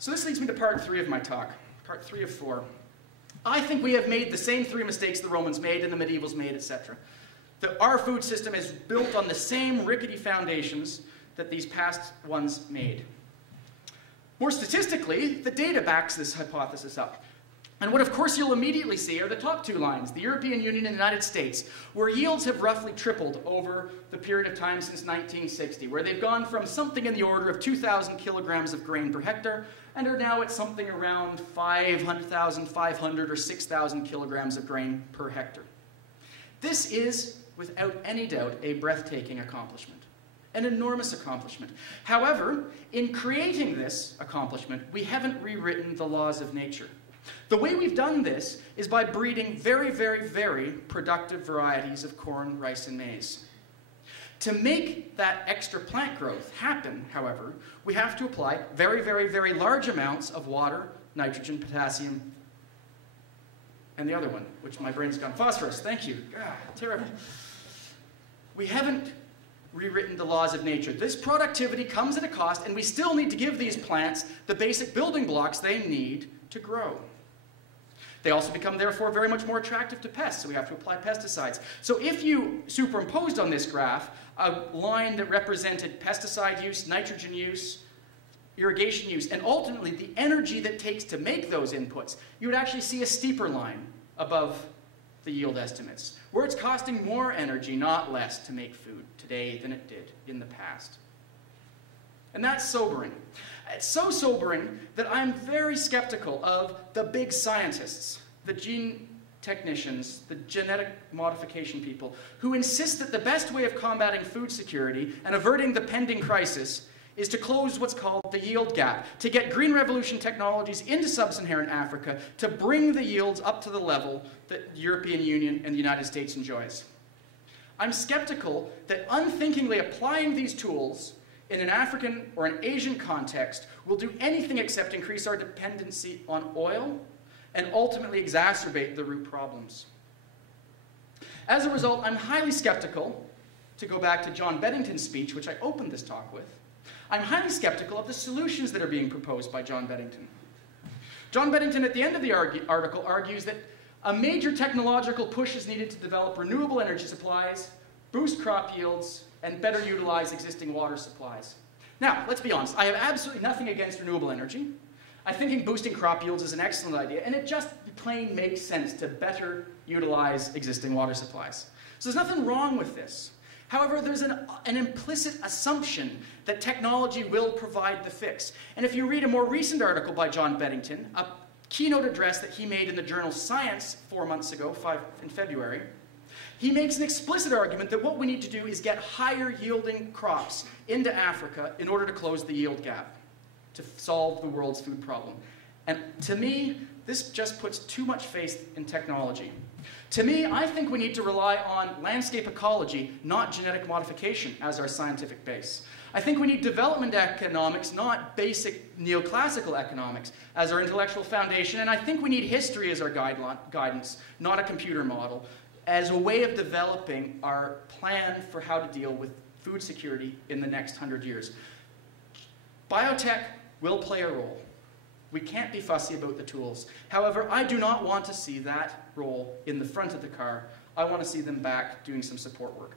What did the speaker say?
So this leads me to part 3 of my talk, part 3 of 4. I think we have made the same 3 mistakes the Romans made and the medievals made, etc. That our food system is built on the same rickety foundations that these past ones made. More statistically, the data backs this hypothesis up. And what, of course, you'll immediately see are the top 2 lines, the European Union and the United States, where yields have roughly tripled over the period of time since 1960, where they've gone from something in the order of 2,000 kilograms of grain per hectare and are now at something around 500 or 6,000 kilograms of grain per hectare. This is, without any doubt, a breathtaking accomplishment, an enormous accomplishment. However, in creating this accomplishment, we haven't rewritten the laws of nature. The way we've done this is by breeding very, very, very productive varieties of corn, rice, and maize. To make that extra plant growth happen, however, we have to apply very, very, very large amounts of water, nitrogen, potassium, and the other one, which my brain's gone, phosphorus. Thank you. Terrible. We haven't rewritten the laws of nature. This productivity comes at a cost, and we still need to give these plants the basic building blocks they need to grow. They also become, therefore, very much more attractive to pests, so we have to apply pesticides. So if you superimposed on this graph a line that represented pesticide use, nitrogen use, irrigation use, and ultimately the energy that it takes to make those inputs, you would actually see a steeper line above the yield estimates, where it's costing more energy, not less, to make food today than it did in the past. And that's sobering. It's so sobering that I'm very skeptical of the big scientists, the gene technicians, the genetic modification people, who insist that the best way of combating food security and averting the pending crisis is to close what's called the yield gap, to get green revolution technologies into sub-Saharan Africa to bring the yields up to the level that the European Union and the United States enjoys. I'm skeptical that unthinkingly applying these tools in an African or an Asian context will do anything except increase our dependency on oil and ultimately exacerbate the root problems. As a result, I'm highly skeptical, to go back to John Beddington's speech, which I opened this talk with, I'm highly skeptical of the solutions that are being proposed by John Beddington. John Beddington, at the end of the article, argues that a major technological push is needed to develop renewable energy supplies, boost crop yields, and better utilize existing water supplies. Now, let's be honest, I have absolutely nothing against renewable energy. I think boosting crop yields is an excellent idea, and it just plain makes sense to better utilize existing water supplies. So there's nothing wrong with this. However, there's an implicit assumption that technology will provide the fix. And if you read a more recent article by John Beddington, a keynote address that he made in the journal Science 4 months ago, in February, he makes an explicit argument that what we need to do is get higher yielding crops into Africa in order to close the yield gap, to solve the world's food problem. And to me, this just puts too much faith in technology. To me, I think we need to rely on landscape ecology, not genetic modification, as our scientific base. I think we need development economics, not basic neoclassical economics, as our intellectual foundation. And I think we need history as our guidance, not a computer model, as a way of developing our plan for how to deal with food security in the next 100 years. Biotech will play a role. We can't be fussy about the tools. However, I do not want to see that role in the front of the car. I want to see them back doing some support work.